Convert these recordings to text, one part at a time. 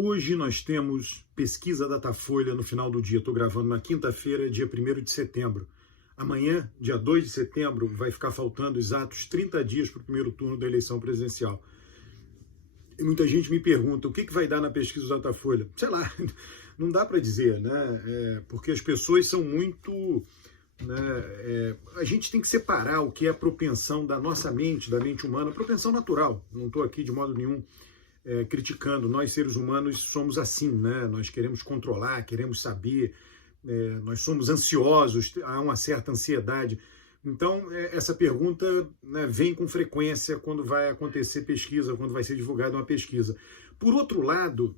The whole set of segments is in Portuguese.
Hoje nós temos pesquisa Datafolha no final do dia. Estou gravando na quinta-feira, dia 1º de setembro. Amanhã, dia 2 de setembro, vai ficar faltando exatos 30 dias para o primeiro turno da eleição presidencial. E muita gente me pergunta, o que vai dar na pesquisa Datafolha? Sei lá, não dá para dizer, né? Porque as pessoas são muito... a gente tem que separar o que é a propensão da nossa mente, da mente humana, propensão natural. Não estou aqui de modo nenhum criticando. Nós, seres humanos, somos assim, né? Nós queremos controlar, queremos saber, nós somos ansiosos, há uma certa ansiedade. Então, essa pergunta, né, vem com frequência quando vai acontecer pesquisa, quando vai ser divulgada uma pesquisa. Por outro lado,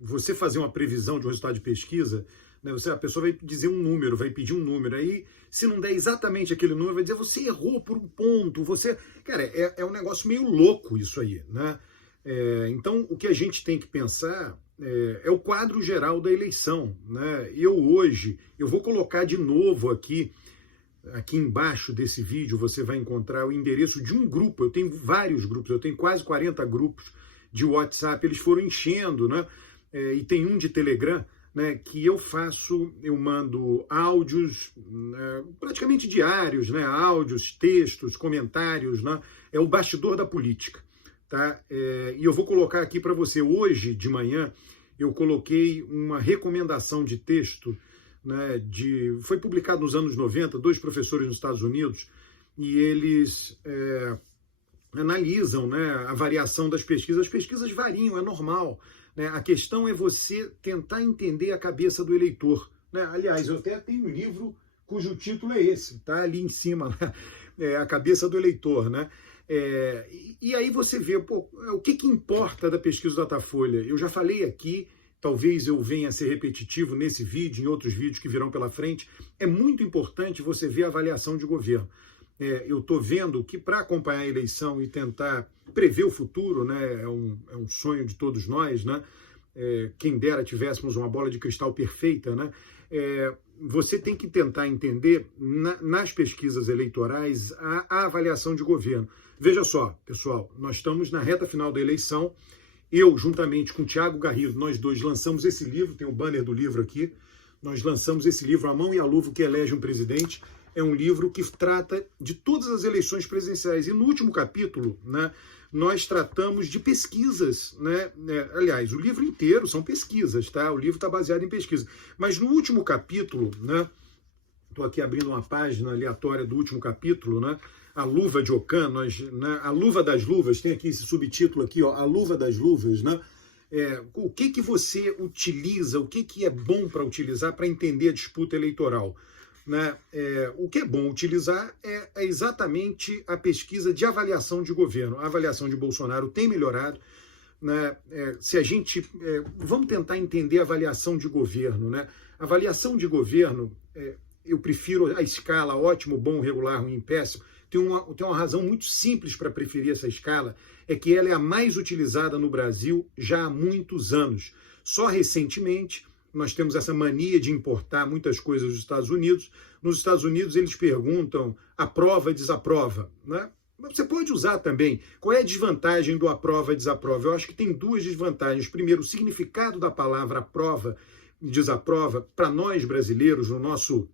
você fazer uma previsão de um resultado de pesquisa, né, a pessoa vai dizer um número, vai pedir um número, aí se não der exatamente aquele número, vai dizer você errou por um ponto, você... Cara, é um negócio meio louco isso aí, né? Então, o que a gente tem que pensar é o quadro geral da eleição, né? Eu vou colocar de novo aqui embaixo desse vídeo, você vai encontrar o endereço de um grupo, eu tenho vários grupos, eu tenho quase 40 grupos de WhatsApp, eles foram enchendo, né? E tem um de Telegram, né, que eu mando áudios praticamente diários, né, áudios, textos, comentários, né, é o bastidor da política, tá? E eu vou colocar aqui para você, hoje de manhã, eu coloquei uma recomendação de texto, né, foi publicado nos anos 90, 2 professores nos Estados Unidos, e eles analisam, né, a variação das pesquisas. As pesquisas variam, é normal. A questão é você tentar entender a cabeça do eleitor, né? Aliás, eu até tenho um livro cujo título é esse, tá ali em cima, né? A cabeça do eleitor, né? E aí você vê, o que importa da pesquisa Datafolha? Eu já falei aqui, talvez eu venha a ser repetitivo nesse vídeo, em outros vídeos que virão pela frente, é muito importante você ver a avaliação de governo. Eu estou vendo que para acompanhar a eleição e tentar prever o futuro, né, é um sonho de todos nós, né? Quem dera tivéssemos uma bola de cristal perfeita, né? Você tem que tentar entender nas pesquisas eleitorais a avaliação de governo. Veja só, pessoal, nós estamos na reta final da eleição. Eu, juntamente com o Thiago Garrido, nós dois lançamos esse livro, tem o banner do livro aqui. Nós lançamos esse livro, A Mão e a Luva, que elege um presidente. É um livro que trata de todas as eleições presidenciais. E no último capítulo, né, nós tratamos de pesquisas, né? Aliás, o livro inteiro são pesquisas, tá? O livro está baseado em pesquisa. Mas no último capítulo, né? Estou aqui abrindo uma página aleatória do último capítulo, né? A luva de Ockham, né, a luva das luvas, tem aqui esse subtítulo aqui, ó, a luva das luvas, né? O que você utiliza, o que é bom para utilizar para entender a disputa eleitoral? Né? O que é bom utilizar é exatamente a pesquisa de avaliação de governo. A avaliação de Bolsonaro tem melhorado, né? Se a gente vamos tentar entender a avaliação de governo, né? A avaliação de governo, eu prefiro a escala ótimo, bom, regular, ruim, péssimo. Tem uma razão muito simples para preferir essa escala, é que ela é a mais utilizada no Brasil já há muitos anos. Só recentemente nós temos essa mania de importar muitas coisas dos Estados Unidos. Nos Estados Unidos, eles perguntam aprova e desaprova, né? Você pode usar também. Qual é a desvantagem do aprova e desaprova? Eu acho que tem 2 desvantagens. Primeiro, o significado da palavra aprova e desaprova, para nós brasileiros, no nosso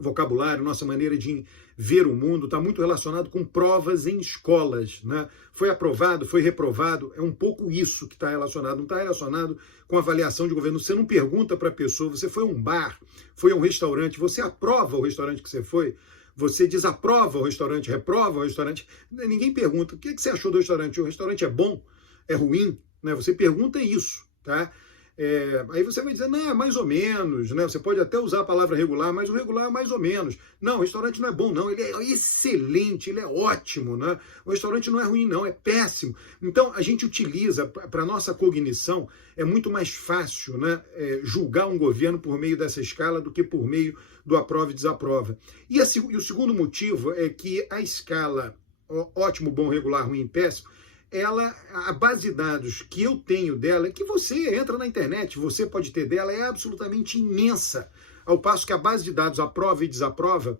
vocabulário, nossa maneira de ver o mundo, está muito relacionado com provas em escolas, né? Foi aprovado, foi reprovado, é um pouco isso que está relacionado, não está relacionado com avaliação de governo. Você não pergunta para a pessoa, você foi a um bar, foi a um restaurante, você aprova o restaurante que você foi, você desaprova o restaurante, reprova o restaurante, ninguém pergunta, o que você achou do restaurante? O restaurante é bom? É ruim? Né? Você pergunta isso, tá? Aí você vai dizer, não, é mais ou menos, né? Você pode até usar a palavra regular, mas o regular é mais ou menos. Não, o restaurante não é bom, não, ele é excelente, ele é ótimo, né? O restaurante não é ruim, não, é péssimo. Então, a gente utiliza, para nossa cognição, é muito mais fácil, né, julgar um governo por meio dessa escala do que por meio do aprova e desaprova. E o segundo motivo é que a escala ótimo, bom, regular, ruim, péssimo, a base de dados que eu tenho dela, que você entra na internet, você pode ter dela, é absolutamente imensa. Ao passo que a base de dados aprova e desaprova,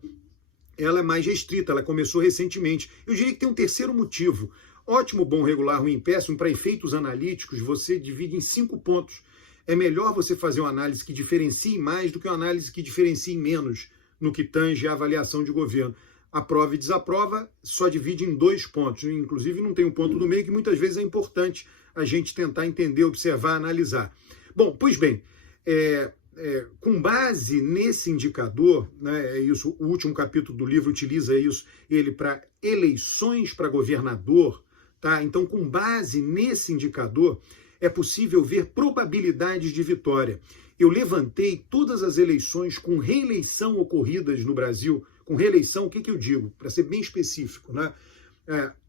ela é mais restrita, ela começou recentemente. Eu diria que tem um terceiro motivo. ótimo, bom, regular, ruim, péssimo, para efeitos analíticos, você divide em 5 pontos. É melhor você fazer uma análise que diferencie mais do que uma análise que diferencie menos no que tange a avaliação de governo. Aprova e desaprova só divide em 2 pontos. Inclusive não tem um ponto do meio que muitas vezes é importante a gente tentar entender, observar, analisar. Bom, pois bem, com base nesse indicador, né, isso, o último capítulo do livro utiliza isso, ele para eleições para governador, tá? Então, com base nesse indicador, é possível ver probabilidades de vitória. Eu levantei todas as eleições com reeleição ocorridas no Brasil. Com reeleição, o que eu digo? Para ser bem específico, né?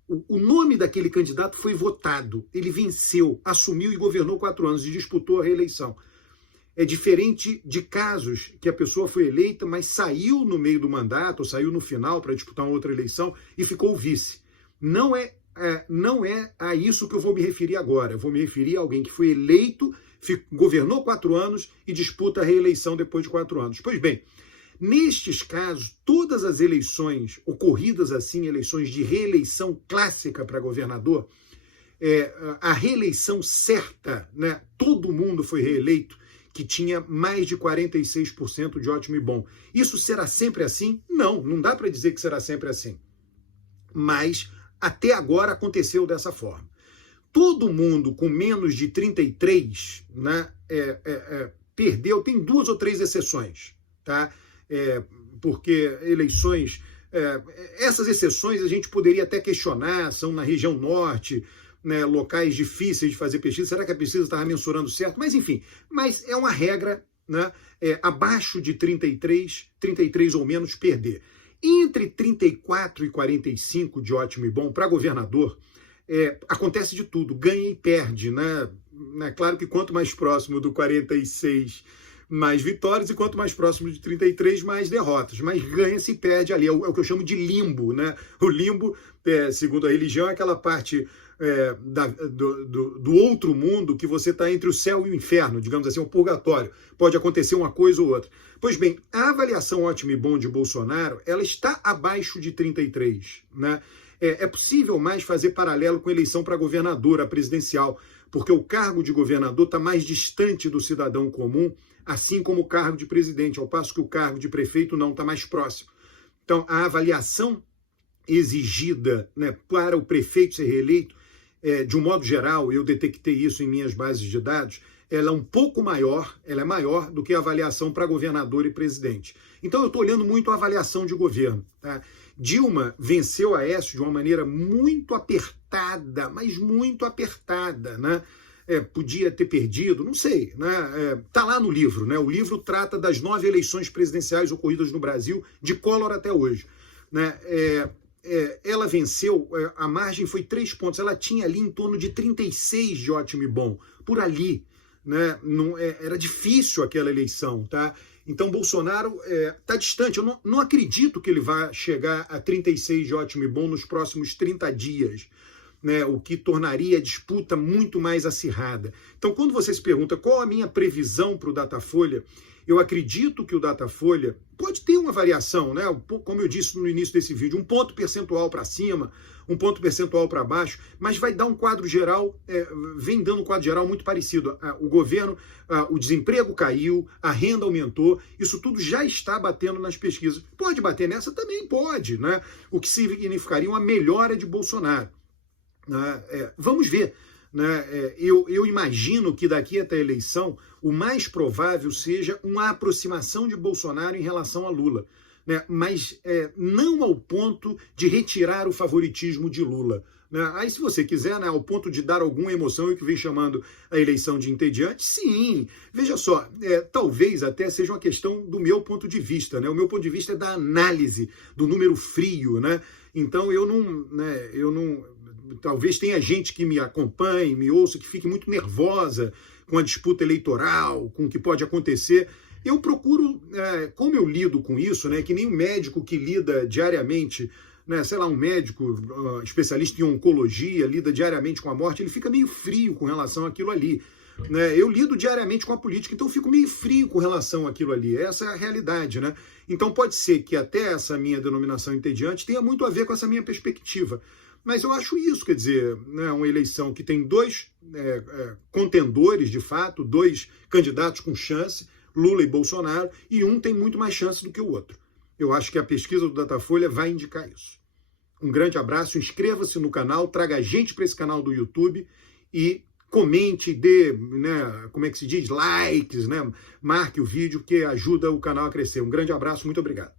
O nome daquele candidato foi votado, ele venceu, assumiu e governou 4 anos e disputou a reeleição. É diferente de casos que a pessoa foi eleita, mas saiu no meio do mandato, ou saiu no final para disputar uma outra eleição e ficou vice. Não é a isso que eu vou me referir agora. Eu vou me referir a alguém que foi eleito, governou 4 anos e disputa a reeleição depois de 4 anos. Pois bem, nestes casos, todas as eleições ocorridas assim, eleições de reeleição clássica para governador, a reeleição certa, né? Todo mundo foi reeleito, que tinha mais de 46% de ótimo e bom. Isso será sempre assim? Não dá para dizer que será sempre assim. Mas até agora aconteceu dessa forma. Todo mundo com menos de 33, né, perdeu, tem 2 ou 3 exceções, tá? Porque eleições, essas exceções a gente poderia até questionar, são na região norte, né, locais difíceis de fazer pesquisa, será que a pesquisa estava mensurando certo? Mas enfim, mas é uma regra, né, abaixo de 33 ou menos perder. Entre 34 e 45 de ótimo e bom para governador, acontece de tudo, ganha e perde, né? Claro que quanto mais próximo do 46, mais vitórias, e quanto mais próximo de 33, mais derrotas. Mas ganha-se e perde ali, é o que eu chamo de limbo, né? O limbo, segundo a religião, é aquela parte do outro mundo que você está entre o céu e o inferno, digamos assim, um purgatório. Pode acontecer uma coisa ou outra. Pois bem, a avaliação ótimo e bom de Bolsonaro, ela está abaixo de 33, né? É possível mais fazer paralelo com a eleição para governador, a presidencial, porque o cargo de governador está mais distante do cidadão comum, assim como o cargo de presidente, ao passo que o cargo de prefeito não está mais próximo. Então, a avaliação exigida, né, para o prefeito ser reeleito, de um modo geral, eu detectei isso em minhas bases de dados, ela é um pouco maior, ela é maior do que a avaliação para governador e presidente. Então, eu estou olhando muito a avaliação de governo, tá? Dilma venceu Aécio de uma maneira muito apertada, mas muito apertada, né? Podia ter perdido, não sei, né? Tá lá no livro, né? O livro trata das 9 eleições presidenciais ocorridas no Brasil, de Collor até hoje, né? Ela venceu, a margem foi 3 pontos, ela tinha ali em torno de 36 de ótimo e bom, por ali, né? Não, era difícil aquela eleição, tá? Então, Bolsonaro está distante. Eu não acredito que ele vá chegar a 36 de ótimo e bom nos próximos 30 dias, né? O que tornaria a disputa muito mais acirrada. Então, quando você se pergunta qual a minha previsão para o Datafolha, eu acredito que o Datafolha pode ter uma variação, né? Como eu disse no início desse vídeo, 1 ponto percentual para cima, 1 ponto percentual para baixo, mas vai dar um quadro geral, vem dando um quadro geral muito parecido. O governo, o desemprego caiu, a renda aumentou, isso tudo já está batendo nas pesquisas. Pode bater nessa? Também pode, né? O que significaria uma melhora de Bolsonaro. Vamos ver. Né? Eu imagino que daqui até a eleição, o mais provável seja uma aproximação de Bolsonaro em relação a Lula, né? Mas não ao ponto de retirar o favoritismo de Lula. Né? Aí, se você quiser, né, ao ponto de dar alguma emoção, e que vem chamando a eleição de entediante, sim. Veja só, talvez até seja uma questão do meu ponto de vista. Né? O meu ponto de vista é da análise, do número frio. Né? Então, eu não talvez tenha gente que me acompanhe, me ouça, que fique muito nervosa com a disputa eleitoral, com o que pode acontecer. Eu procuro, como eu lido com isso, né, que nem um médico que lida diariamente, né, sei lá, um médico especialista em oncologia, lida diariamente com a morte, ele fica meio frio com relação àquilo ali. Né? Eu lido diariamente com a política, então eu fico meio frio com relação àquilo ali. Essa é a realidade, né? Então pode ser que até essa minha denominação entediante tenha muito a ver com essa minha perspectiva. Mas eu acho isso, quer dizer, né, uma eleição que tem dois contendores, de fato, dois candidatos com chance, Lula e Bolsonaro, e um tem muito mais chance do que o outro. Eu acho que a pesquisa do Datafolha vai indicar isso. Um grande abraço, inscreva-se no canal, traga gente para esse canal do YouTube e comente, dê, né, como é que se diz, likes, né, marque o vídeo, que ajuda o canal a crescer. Um grande abraço, muito obrigado.